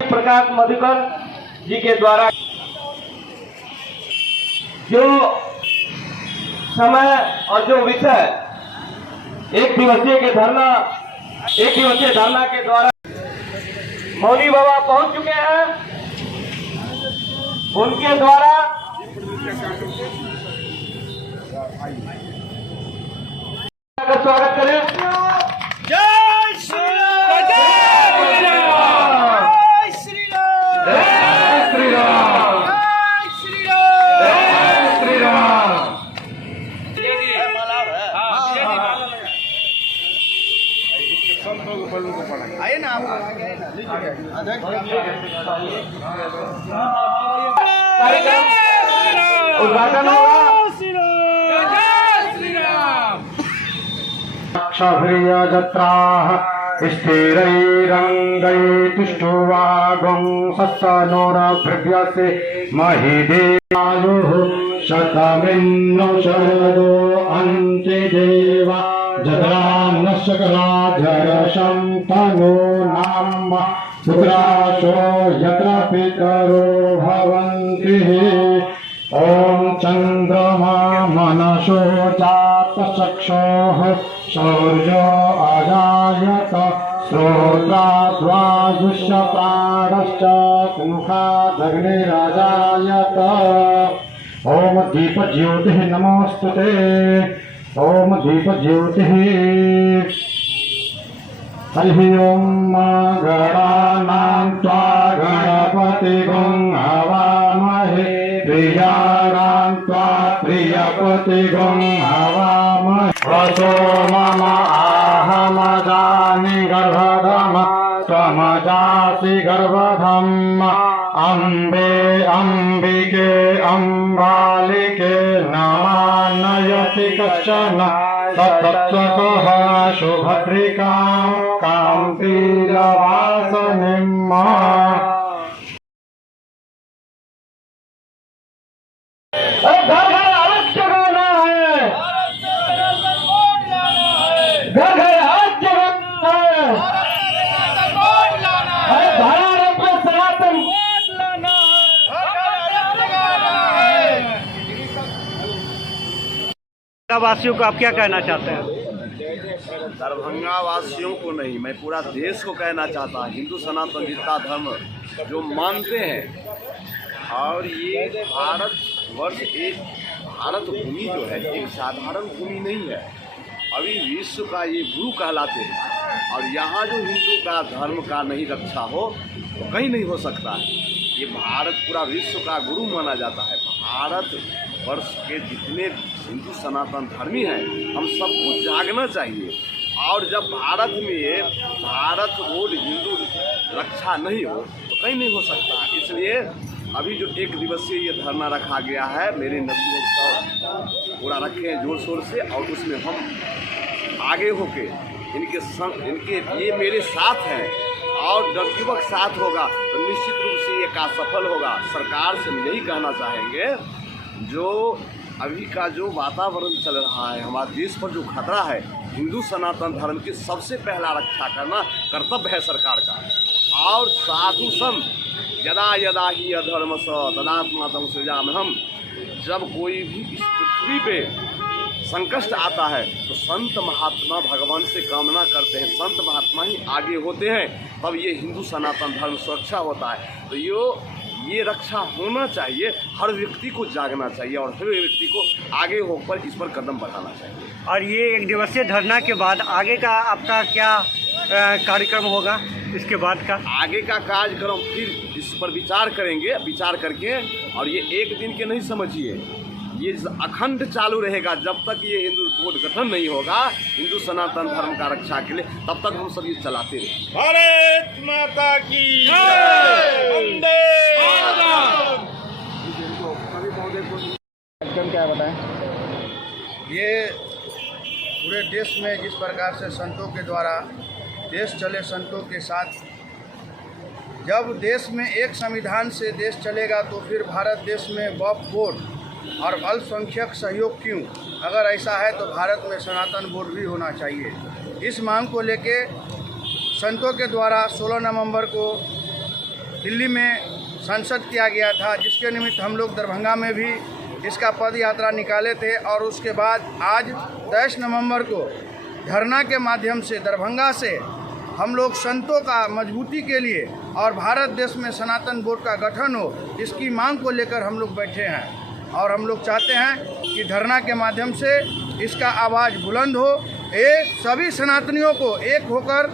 प्रकाश मधुकर जी के द्वारा जो समय और जो विषय एक दिवसीय धरना के द्वारा मौली बाबा पहुंच चुके हैं, उनके द्वारा स्वागत करें। जय श्री राम, जय श्री राम, जय श्री राम, जय श्री राम, जय श्री राम। आइए ना आप आगे आइए ना। कार्यक्रम उद्घाटन होगा। क्षभ्रियजत्राः स्थिरैरङ्गैः तुष्टुवागुं सत्सनोरभृव्यसे महिदेवायुः शतमिन्नो शरदो अन्ते देवा जत्रां न शकलाधरशं तनो नाम पुत्राशो यत्र पितरो भवन्ति। ॐ चन्द्रमा मनसो जातचक्षुः शौर्यो अजायत श्रोत्राद्वायुष्य प्राणश्च मुखादग्निरजायत। ॐ दीपज्योतिः नमोऽस्तुते। ॐ दीपज्योतिः। हरिः ॐ गणानां त्वा गणपतिगुं हवामहे प्रियाणां त्वा प्रियपतिगुं हवामहे। वसो मम आहमजानि गर्भधम त्वमजासि गर्भधम्। अम्बे अम्बिके अम्बालिके नमानयति कश्चन सतत्वतः शुभद्रिकां कान्तिलवासनिम्। घर घर अवश्य गाना है, घर घर अवश्य गाना है, भारत में सनातन वासियों को आप क्या कहना चाहते हैं? दरभंगा वासियों को नहीं, मैं पूरा देश को कहना चाहता हूँ, हिंदू सनातन जितना धर्म जो मानते हैं। और ये भारत वर्ष एक भारत भूमि जो है एक साधारण भूमि नहीं है, अभी विश्व का ये गुरु कहलाते हैं। और यहाँ जो हिंदू का धर्म का नहीं रक्षा हो तो कहीं नहीं हो सकता है। ये भारत पूरा विश्व का गुरु माना जाता है। भारत वर्ष के जितने हिंदू सनातन धर्मी हैं, हम सबको जागना चाहिए। और जब भारत में भारत रोड हिंदू रक्षा नहीं हो तो कहीं नहीं हो सकता। इसलिए अभी जो एक दिवसीय ये धरना रखा गया है, मेरे नवयुवक पूरा रखे हैं जोर शोर से, और उसमें हम आगे होके इनके ये मेरे साथ हैं और नवयुवक साथ होगा तो निश्चित रूप से ये का सफल होगा। सरकार से हम यही कहना चाहेंगे, जो अभी का जो वातावरण चल रहा है, हमारे देश पर जो खतरा है, हिंदू सनातन धर्म की सबसे पहला रक्षा करना कर्तव्य है सरकार का। और साधु संत यदा यदा ही अधर्मस तदात्मात्म सृजाम्यहम्, जब कोई भी इस पृथ्वी पे संकट आता है तो संत महात्मा भगवान से कामना करते हैं, संत महात्मा ही आगे होते हैं, तब ये हिंदू सनातन धर्म सुरक्षा होता है। तो ये रक्षा होना चाहिए, हर व्यक्ति को जागना चाहिए और हर व्यक्ति को आगे होकर इस पर कदम बढ़ाना चाहिए। और ये एक दिवसीय धरना के बाद आगे का आपका क्या कार्यक्रम होगा? इसके बाद का आगे का कार्यक्रम फिर इस पर विचार करेंगे, विचार करके, और ये एक दिन के नहीं समझिए, ये अखंड चालू रहेगा जब तक ये हिंदू बोर्ड गठन नहीं होगा हिंदू सनातन धर्म का रक्षा के लिए, तब तक हम सभी चलाते रहेंगे। भारत माता की जय। क्या बताएं? ये पूरे देश में जिस प्रकार से संतों के द्वारा देश चले, संतों के साथ, जब देश में एक संविधान से देश चलेगा तो फिर भारत देश में वक्फ बोर्ड और अल्पसंख्यक सहयोग क्यों? अगर ऐसा है तो भारत में सनातन बोर्ड भी होना चाहिए। इस मांग को लेके संतों के द्वारा 16 नवंबर को दिल्ली में संसद किया गया था, जिसके निमित्त हम लोग दरभंगा में भी इसका पद यात्रा निकाले थे। और उसके बाद आज 23 नवंबर को धरना के माध्यम से दरभंगा से हम लोग संतों का मजबूती के लिए और भारत देश में सनातन बोर्ड का गठन हो, इसकी मांग को लेकर हम लोग बैठे हैं। और हम लोग चाहते हैं कि धरना के माध्यम से इसका आवाज़ बुलंद हो, ये सभी सनातनियों को एक होकर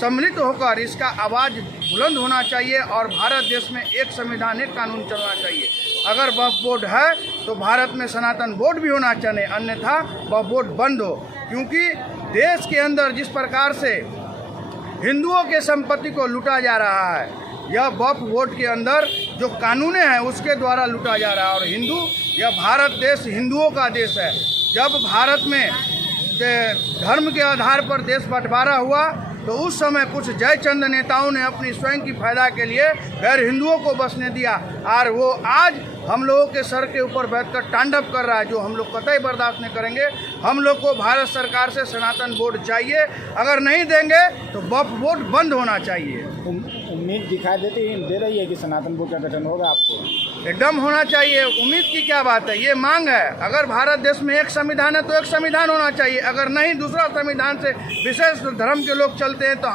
सम्मिलित होकर इसका आवाज़ बुलंद होना चाहिए। और भारत देश में एक संविधान, एक कानून चलना चाहिए। अगर वक्फ बोर्ड है तो भारत में सनातन बोर्ड भी होना चाहिए, अन्यथा वक्फ बोर्ड बंद हो। क्योंकि देश के अंदर जिस प्रकार से हिंदुओं के संपत्ति को लूटा जा रहा है, यह वक्फ बोर्ड के अंदर जो कानूनें हैं उसके द्वारा लूटा जा रहा है। और यह भारत देश हिंदुओं का देश है। जब भारत में धर्म के आधार पर देश बंटवारा हुआ तो उस समय कुछ जयचंद नेताओं ने अपनी स्वयं की फायदा के लिए गैर हिंदुओं को बसने दिया, और वो आज हम लोगों के सर के ऊपर बैठकर तांडव कर रहा है, जो हम लोग कतई बर्दाश्त नहीं करेंगे। हम लोग को भारत सरकार से सनातन बोर्ड चाहिए, अगर नहीं देंगे तो वक्फ बोर्ड बंद होना चाहिए। उम्मीद दिखाई दे रही है कि सनातन बोर्ड का गठन होगा आपको? एकदम होना चाहिए। उम्मीद की क्या बात है, ये मांग है। अगर भारत देश में एक संविधान है तो एक संविधान होना चाहिए। अगर नहीं, दूसरा संविधान से विशेष धर्म के लोग चलते हैं तो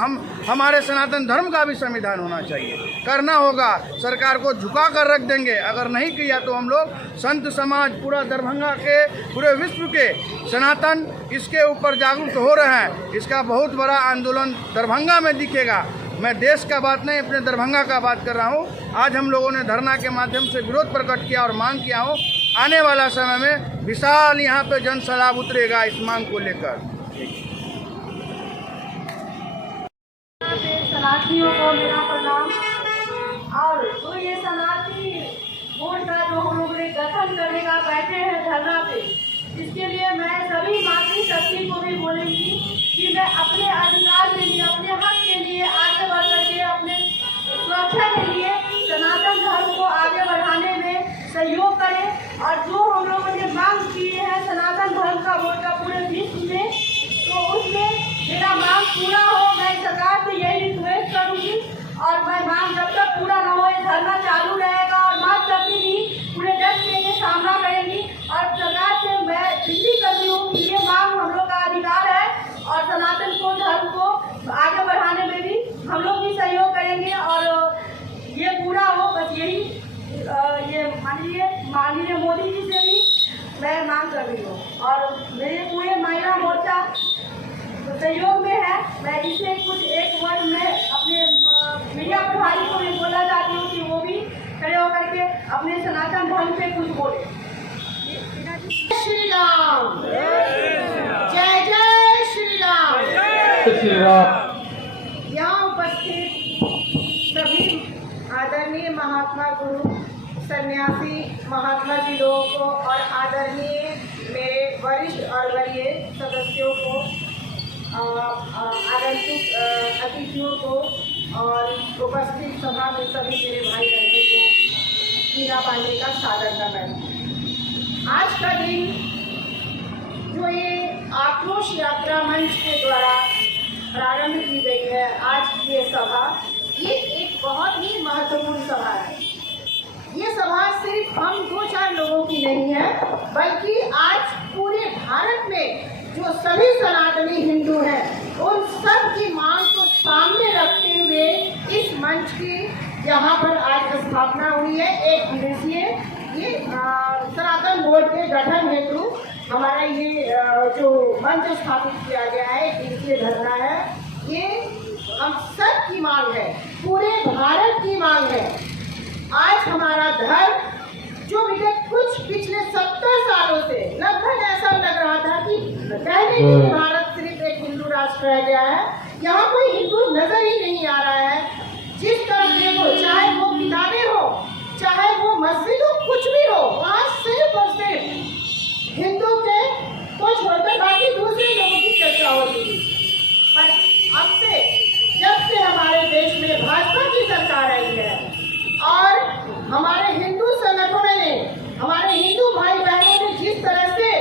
हमारे सनातन धर्म का भी संविधान होना चाहिए। करना होगा, सरकार को झुका कर रख देंगे। अगर नहीं किया तो हम लोग संत समाज, पूरा दरभंगा के, पूरे विश्व के सनातन इसके ऊपर जागरूक हो रहे हैं। इसका बहुत बड़ा आंदोलन दरभंगा में दिखेगा। मैं देश का बात नहीं, अपने दरभंगा का बात कर रहा हूँ। आज हम लोगों ने धरना के माध्यम से विरोध प्रकट किया और मांग किया हूँ, आने वाला समय में विशाल यहाँ पे जन सैलाब उतरेगा इस मांग को लेकर। सनातनियों को मेरा प्रणाम। और तो ये सनातनी बोर्ड का जो हम लोग ने गठन करने का बैठे हैं धरना पे, इसके लिए मैं सभी मातृशक्ति को भी बोलूँगी कि मैं अपने अधिकार के लिए, अपने हक के लिए आगे बढ़ करके अपने सुरक्षा के लिए सनातन धर्म को आगे बढ़ाने में सहयोग करें। और जो हम लोगों ने मांग की है सनातन धर्म का बोर्ड का पूरे विश्व में, तो उसमें मेरा मांग पूरा हो। मैं सरकार से यही रिक्वेस्ट करूँगी, और मैं मांग जब तक पूरा न हो ये धरना चालू रहेगा। और मातृशक्ति भी पूरे देश के लिए सामना करेंगी। और सरकार से मैं विनती करती हूँ कि ये मांग हम लोग का अधिकार है, और सनातन को धर्म को आगे बढ़ाने में भी हम लोग भी सहयोग करेंगे। और ये पूरा हो, बस यही ये माननीय मोदी जी से भी मैं मांग कर रही हूँ। और मेरे पूरे महिला मोर्चा सहयोग में है। मैं इसे कुछ एक वर्ड में अपने मीडिया प्रभारी को भी बोलना चाहती हूँ कि वो भी खड़े होकर के अपने सनातन धर्म पे कुछ बोले। श्री राम, जय जय श्री राम। यहाँ उपस्थित सभी आदरणीय महात्मा गुरु, सन्यासी महात्मा जी लोगों को, और आदरणीय मेरे वरिष्ठ और वरीय सदस्यों को, आगंतुक अतिथियों को, और उपस्थित सभा में सभी मेरे भाई बहनों को मीरा पांडे का सादर नमन। आज का दिन जो ये आक्रोश यात्रा मंच के द्वारा प्रारंभ की गई है, आज की ये सभा, ये एक बहुत ही महत्वपूर्ण सभा है। ये सभा सिर्फ हम 2-4 लोगों की नहीं है, बल्कि आज पूरे भारत में जो सभी सनातनी हिंदू हैं उन सब की मांग को सामने रखते हुए इस मंच की यहाँ पर आज स्थापना हुई है। एक दिवसीय ये सनातन बोर्ड के गठन हेतु हमारा ये जो मंच स्थापित किया गया है, एक दिवसीय धरना है। ये हम सब की मांग है, पूरे भारत की मांग है। आज हमारा धर्म जो विगत कुछ पिछले 70 सालों से लगभग ऐसा लग रहा था कि पहले ही भारत सिर्फ एक हिंदू राष्ट्र रह गया है, यहाँ कोई हिंदू नजर ही नहीं आ रहा है। जिस तरह देखो, चाहे वो किताबें हो, चाहे वो मस्जिद हो, कुछ भी हो, वहाँ सिर्फ और सिर्फ हिंदू के को छोड़कर बाकी दूसरे लोगों की चर्चा होती थी। पर अब से, जब से हमारे देश में भाजपा की सरकार आई है और हमारे हिंदू संगठनों ने, हमारे हिंदू भाई बहनों ने जिस तरह से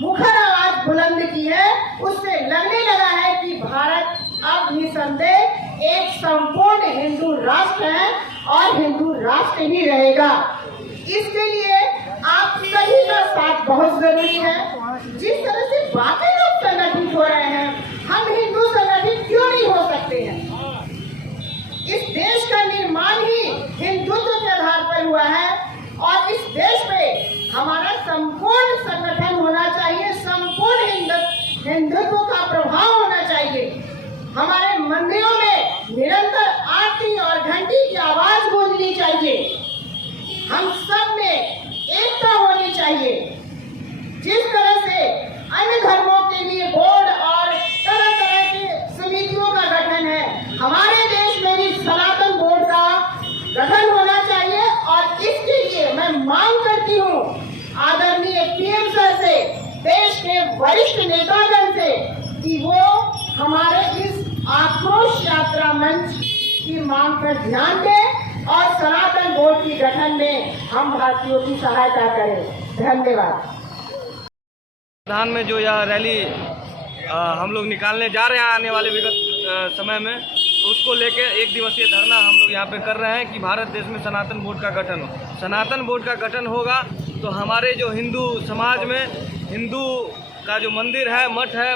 मुखर आवाज बुलंद की है, उससे लगने लगा है कि भारत अब निसंदेह एक संपूर्ण और हिंदू राष्ट्र ही रहेगा। इसके लिए आप सभी का साथ बहुत जरूरी है। जिस तरह से बाकी लोग संगठित हो रहे हैं, हम हिंदू संगठित क्यों नहीं हो सकते हैं? इस देश का निर्माण ही हिंदुत्व के आधार पर हुआ है और इस देश में हमारा संपूर्ण संगठन होना चाहिए, संपूर्ण हिंदुत्व का प्रभाव होना चाहिए। हमारे मंदिरों में निरंतर आरती और घंटी की आवाज गूंजनी चाहिए। हम सब में एकता होनी चाहिए। जिस तरह से अन्य धर्मों के लिए बोर्ड और तरह तरह की समितियों का गठन है, हमारे देश में भी सनातन बोर्ड का गठन होना चाहिए। और इसके लिए मैं मांग करती हूँ आदरणीय पीएम सर से, देश के वरिष्ठ नेतागण से, कि वो हमारे इस आक्रोश यात्रा मंच की मांग पर ध्यान दें और सनातन बोर्ड की गठन में हम भारतीयों की सहायता करें। धन्यवाद। प्रधान में जो यह रैली हम लोग निकालने जा रहे हैं आने वाले विगत समय में, उसको लेके एक दिवसीय धरना हम लोग यहाँ पे कर रहे हैं कि भारत देश में सनातन बोर्ड का गठन हो। सनातन बोर्ड का गठन होगा तो हमारे जो हिंदू समाज में हिंदू का जो मंदिर है, मठ है,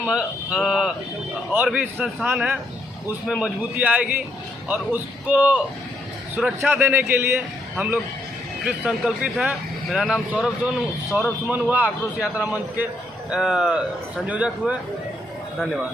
और भी संस्थान है, उसमें मजबूती आएगी और उसको सुरक्षा देने के लिए हम लोग कृत संकल्पित हैं। मेरा नाम सौरभ सुमन हुआ, आक्रोश यात्रा मंच के संयोजक हुए। धन्यवाद।